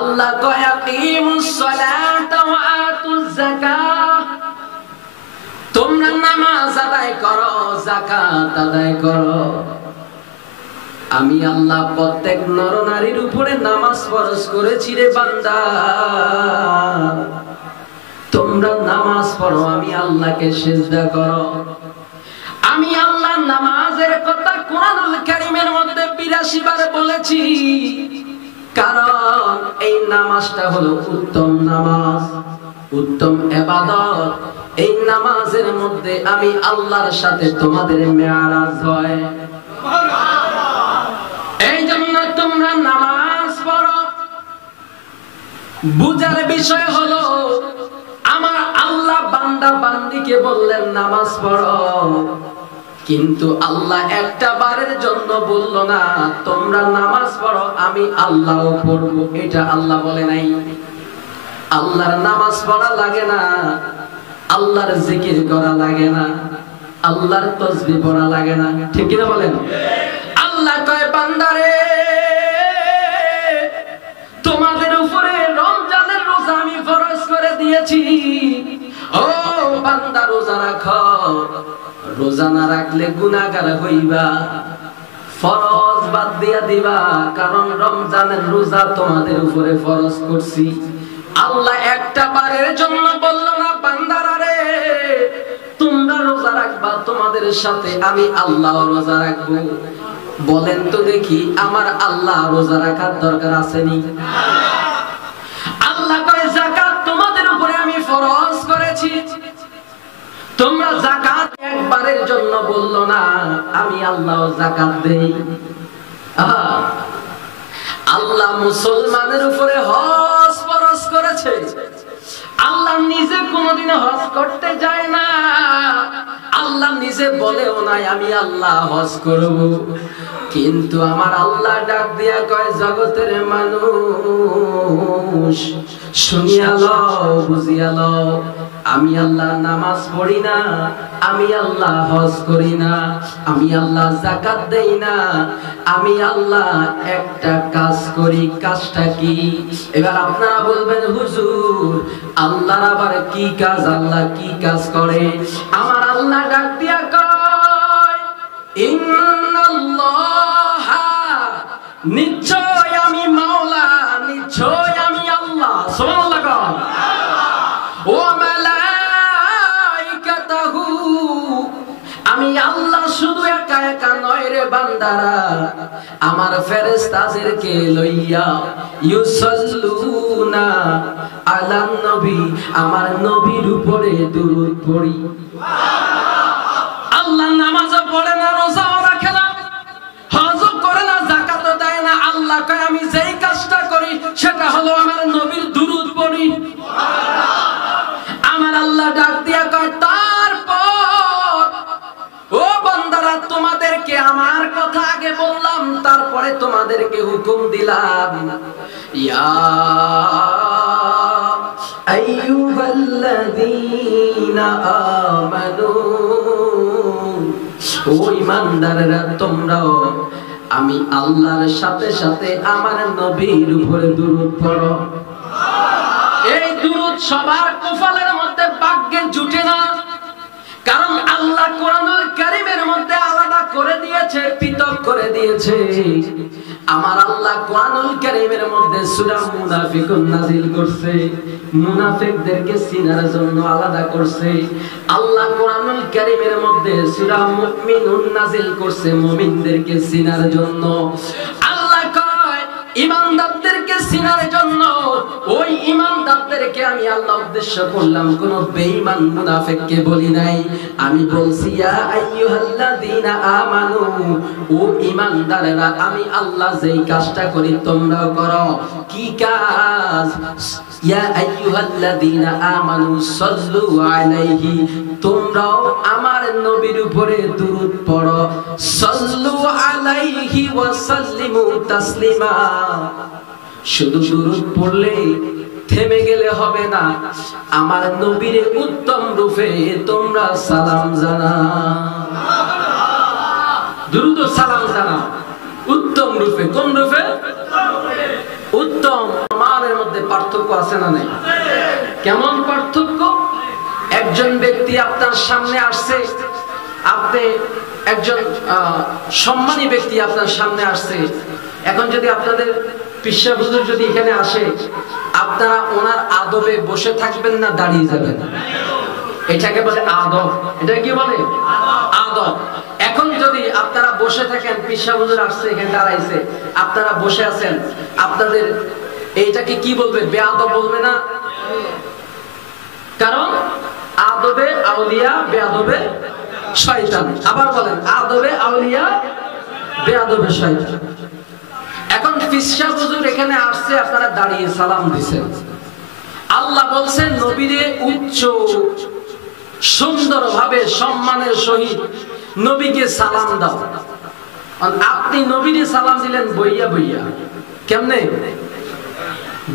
আল্লাহ কয় আকিমুস সালাতা ওয়া আতুজ যাকাত, তোমরা নামাজ আদায় করো, যাকাত আদায় করো। আমি আল্লাহ প্রত্যেক নরনারীর উপরে নামাজ ফরজ করেছি রে বান্দা, তোমরা নামাজ পড়ো, আমি আল্লাহকে সিজদা করো। আমি আল্লাহ নামাজের কথা কোরআনুল কারীমের মধ্যে ৮২ বার বলেছি, কারণ এই নামাজটা হলো উত্তম নামাজ, উত্তম ইবাদত। এই নামাজের মধ্যে আমি আল্লাহর সাথে তোমাদের মেরাজ হয়। এই জন্য তোমরা নামাজ পড়ো। বুঝার বিষয় হলো আমার আল্লাহ বান্দা বান্দিকে বললেন নামাজ পড়ো, কিন্তু আল্লাহ একটা বারের জন্য বলল না তোমরা নামাজ পড়ো, আমি আল্লাহও পড়বো। এটা আল্লাহ বলে নাই। আল্লাহর নামাজ পড়া লাগে না, আল্লাহর জিকির করা লাগে না, আল্লাহর তাসবিহ পড়া লাগে না, ঠিক কি না বলেন? আল্লাহ কয় বান্দারে, তোমাদের উপরে রমজানের রোজা আমি ফরজ করে দিয়েছি। ও বান্দা রোজা রাখো, রোজা না রাখলে গুনাহগার হইবা, ফরজ বাদ দিয়া দিবা, কারণ রমজানের রোজা তোমাদের উপরে ফরজ করছি। আল্লাহ একটা বারের জন্য বলল না বান্দারা রে তোমরা রোজা রাখবা, তোমাদের সাথে আমি আল্লাহ রোজা রাখবো। বলেন তো দেখি আমার আল্লাহ রোজা রাখার দরকার আসেনি? আল্লাহ কয় যাকাত তোমাদের উপরে আমি ফরজ করেছি, তোমরা যাকাত একবারের জন্য বলল না, আমি আল্লাহ যাকাত দেই। আল্লাহ মুসলমানের উপরে হজ ফরজ করেছে। আল্লাহ নিজে কোনদিন হজ করতে যায় না, আল্লাহ নিজে বলেও নাই আমি আল্লাহ হজ করব। কিন্তু আমার আল্লাহ ডাক দিয়া কয় জগতের মানুষ শুনিয়া লও, বুঝিয়া লও, আমি আল্লাহ নামাজ পড়ি না, আমি আল্লাহ হজ করি না, আমি আল্লাহ যাকাত দেই না, আমি আল্লাহ একটা কাজ করি। কাজটা কি? এবার আপনারা বলবেন হুজুর আল্লাহর আবার কি কাজ? আল্লাহ কি কাজ করে? আমার আল্লাহ ডাক দিয়া কয় ইন্নাল্লাহা, নিশ্চয় আমি মাওলা, নিশ্চয় আমি আল্লাহ। সুবহানাল্লাহ কও। ওয়া মালাইকাতাহু, আমি আল্লাহ শুধু একা একা নয় রে বান্দারা, আমার ফেরেশতাদেরকে লইয়া ইউসাল্লুনা আলান নবী, আমার নবীর উপরে দুরূদ পড়ি। আল্লাহ নামাজও পড়ে না, রোজাও রাখে না, হজও করে না, যাকাতও দেয় না। আল্লাহ কয় আমি যেই কাজটা করি সেটা হলো আমার নবীর দুরূদ পড়ি। আমার আল্লাহ ডাক দিয়া কয় তারপর ও বান্দারা তোমাদেরকে আমার কথা আগে বললাম, তারপরে তোমাদেরকে হুকুম দিলাম, ইয়া আইয়ুহাল্লাযীনা আমানু, ও ঈমানদাররা তোমরাও আমি আল্লাহর সাথে সাথে আমার নবীর উপরে দুরূদ পড়ো। এই দুরূদ সবার কপালের মধ্যে ভাগ্যে জুটে না, কারণ আল্লাহ কোরআনুল কারীমের মধ্যে আলাদা করে দিয়েছে, পৃথক করে দিয়েছে। আমার আল্লাহ কোরআনুল কারীমের মধ্যে সূরা মুনাফিকুন নাযিল করছে, মুনাফিকদেরকে চিনার জন্য আলাদা করছে। আল্লাহ কোরআনুল কারীমের মধ্যে সূরা মুমিনুন নাযিল করছে, মুমিনদেরকে চিনার জন্য। আল্লাহ কয় ঈমানদারদেরকে চিনার জন্য। ওই ঈমানদারদেরকে আমি আল্লাহ উদ্দেশ্য করলাম, কোন বেঈমান মুনাফিককে বলি নাই। আমি বলছি ইয়া আইয়ুহাল্লাযীনা আমানু, ও ঈমানদাররা আমি আল্লাহ যেই কাজটা করি তোমরাও করো। কি কাজ? ইয়া আইয়ুহাল্লাযীনা আমানু সাল্লু আলাইহি, তোমরাও আমার নবীর উপরে দুরূদ পড়ো। সাল্লু আলাইহি ওয়া সাল্লিমু তাসলিমা। শুধু দুরূদ পড়লে থেমে গেলে হবে না, আমার নবীর উত্তম রূপে তোমরা সালাম জানাও। দুরূদ ও সালাম জানাও উত্তম রূপে। কোন রূপে? উত্তম। সম্মানের মধ্যে পার্থক্য আছে না নাই? কেমন পার্থক্য? একজন ব্যক্তি আপনার সামনে আসছে, আপনি একজন সম্মানী ব্যক্তি আপনার সামনে আসছে। এখন যদি আপনাদের পিসা হুজুর যদি এখানে আসে, আপনারা ওনার আদবে বসে থাকবেন না দাঁড়িয়ে যাবেন? এটাকে বলে আদব। এটা কি বলে? আদব। এখন যদি আপনারা বসে থাকেন, পিসা হুজুর আসছে এখানে দাঁড়াইছে, আপনারা বসে আছেন, আপনাদের এইটাকে কি বলবে? বেয়াদব বলবে না? কারণ আদবে আউলিয়া, বেয়াদবে শয়তান। আবার বলেন, আদবে আউলিয়া, বেয়াদবে শয়তান। এখন পিসা হুজুর এখানে আসছে, আপনারা দাঁড়িয়ে সালাম দিছেন। আল্লাহ বলছেন নবীরে উচ্চ সুন্দরভাবে সম্মানের সহিত নবীকে সালাম দাও। আপনি নবীরে সালাম দিলেন বইয়া বইয়া। কেমনে?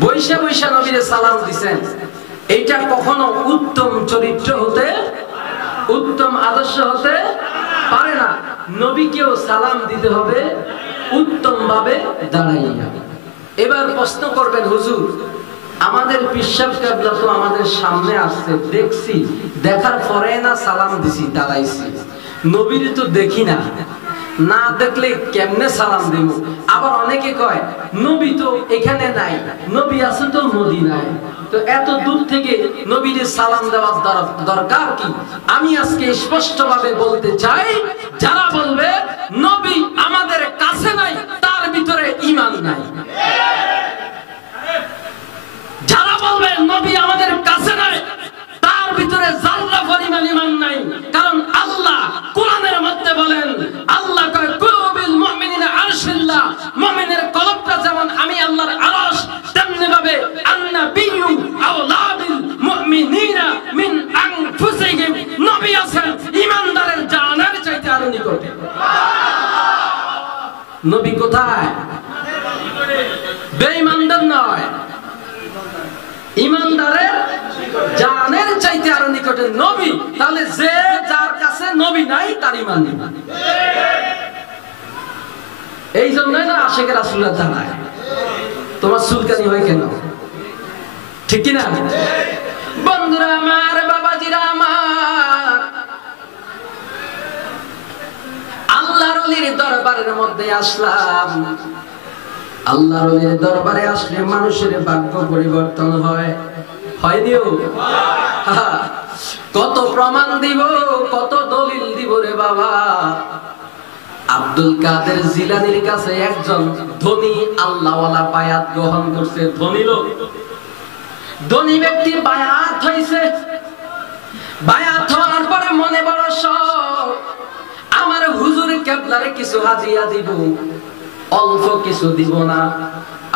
বৈশা বৈশা নবীরে সালাম দিছেন। এইটা কখনো উত্তম চরিত্র হতে, উত্তম আদর্শ হতে পারে না। নবীকেও সালাম দিতে হবে উত্তম ভাবে দাঁড়াইয়া। এবার প্রশ্ন করবেন, হুজুর আমাদের পিসাব কিবলা তো আমাদের সামনে আসছে, দেখছি, দেখার পরে না সালাম দিছি, দাঁড়াইছি, নবীর তো দেখি না, না দেখলে কেমনে সালাম দেব? আবার অনেকে কয় নবী তো এখানে নাই, নবী আছে তো মদিনায়, তো এত দূর থেকে নবীর সালাম দেওয়ার দরকার কি? আমি আজকে স্পষ্টভাবে বলতে চাই, যারা বলবে নবী আমাদের কাছে নাই, তার ভিতরে ঈমান নাই। যারা বলবে নবী আমাদের কাছে নাই, তার ভিতরে যারা পরিমাণ ঈমান নাই। কারণ আল্লাহ কোরআনের মধ্যে বলেন, আল্লাহ কয় কুলুবিল মুমিনিনা আরশিল্লাহ, মুমিনের কলবটা যেমন আমি আল্লাহর আরশ, তেমনি ভাবে আন-নাবিয়্যু আওলা বিল মুমিনিনা মিন আনফুসিহিম, নবী আছেন ঈমানদারের জানের চাইতে আরো নিকটে। নবী কোথায়? বেঈমানদের নয়, ঈমানদারের জানের চাইতে আরো নিকটে নবী। তাহলে যে যার কাছে নবী নাই তার ঈমান নেই। এই জন্যই না আশিকে রাসূলুল্লাহ জানায়, তোমার চুলকানি হয় কেন? ঠিক কি না? বন্ধুরা আমার, বাবাজিরা আমার, আল্লাহর ওলির দরবারের মধ্যে আসলাম। আল্লাহর ওলির দরবারে আসলে মানুষের ভাগ্য পরিবর্তন হয়, হয়নিও? কত প্রমাণ দিব, কত দলিল দিব রে বাবা। আব্দুল কাদের জিলানীর কাছে একজন ধনী আল্লাহওয়ালা বায়াত গ্রহণ করছে। ধনী লোক, ধনী ব্যক্তি বায়াত হইছে। বায়াত হওয়ার পরে মনে বড় শখ, আমার হুজুর কেবলারে কিছু হাজিয়া দিব, অল্প কিছু দিব না।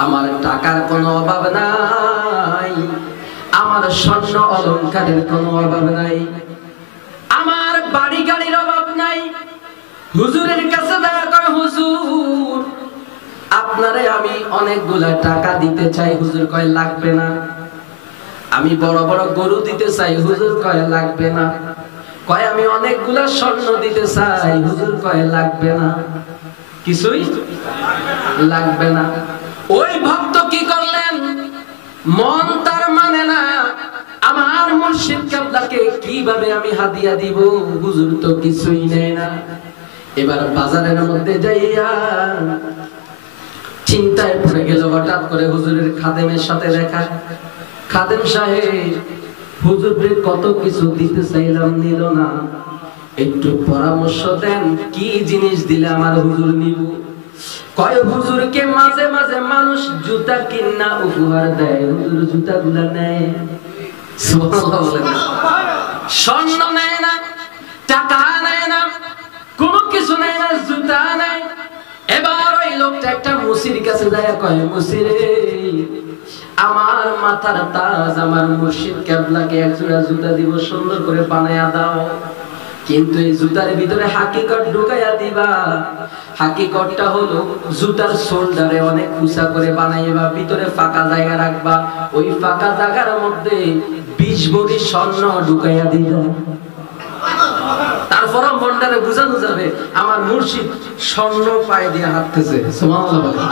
আমার টাকার কোনো অভাব নাই, আমার স্বর্ণ অলংকারের কোনো অভাব নাই, আমার বাড়ি গাড়ির অভাব নাই। হুজুরের কাছে দেখা করে, হুজুর আপনারে আমি অনেকগুলা টাকা দিতে চাই। হুজুর কয় লাগবে না। আমি বড় বড় গরু দিতে চাই। হুজুর কয় লাগবে না। কয় আমি অনেকগুলা স্বর্ণ দিতে চাই। হুজুর কয় লাগবে না, কিছুই লাগবে না। ওই ভক্ত কি করলেন? মন তার মানে না, আমার মুর্শিদ কেবলাকে কিভাবে আমি হাদিয়া দিব? হুজুর তো কিছুই নেয় না। এবার বাজারের মধ্যে যাইয়া চিন্তায় পড়ে গেল। হঠাৎ করে হুজুরের খাদেমের সাথে দেখা। খাদেম সাহেব, হুজুরের কত কিছু দিতে চাইলাম, নিল না, একটু পরামর্শ দেন, কি জিনিস দিলে আমার হুজুর নিব? কয় হুজুরকে মাঝে মাঝে মানুষ জুতা কিনা উপহার দেয়, হুজুর জুতা গুলা নেয়। সুবহানাল্লাহ বলেন। স্বর্ণ নেয় না, টাকা নেয় না, কোনো কিছু নেয় না, জুতা নেয়। এবার ওই লোকটা একটা মুসির কাছে যায়, কয় মুসিরে, আমার মাথার তাজ আমার মুর্শিদ কেবলাকে এক জোড়া জুতা দিব, সুন্দর করে বানায়া দাও। কিন্তু এই জুতার ভিতরে হাকিকত ঢুকাইয়া দিবা। হাকিকতটা হলো জুতার শোল্ডারে অনেক উঁচা করে বানাইবা, ভিতরে ফাঁকা জায়গা রাখবা। ওই ফাঁকা জায়গার মধ্যে 20 ভরি স্বর্ণ ঢুকাইয়া দিবা। তারপর মনটারে বুঝানো যাবে আমার মুর্শিদ স্বর্ণ পায়ে দিয়ে হাঁটতেছে। সুবহানাল্লাহ।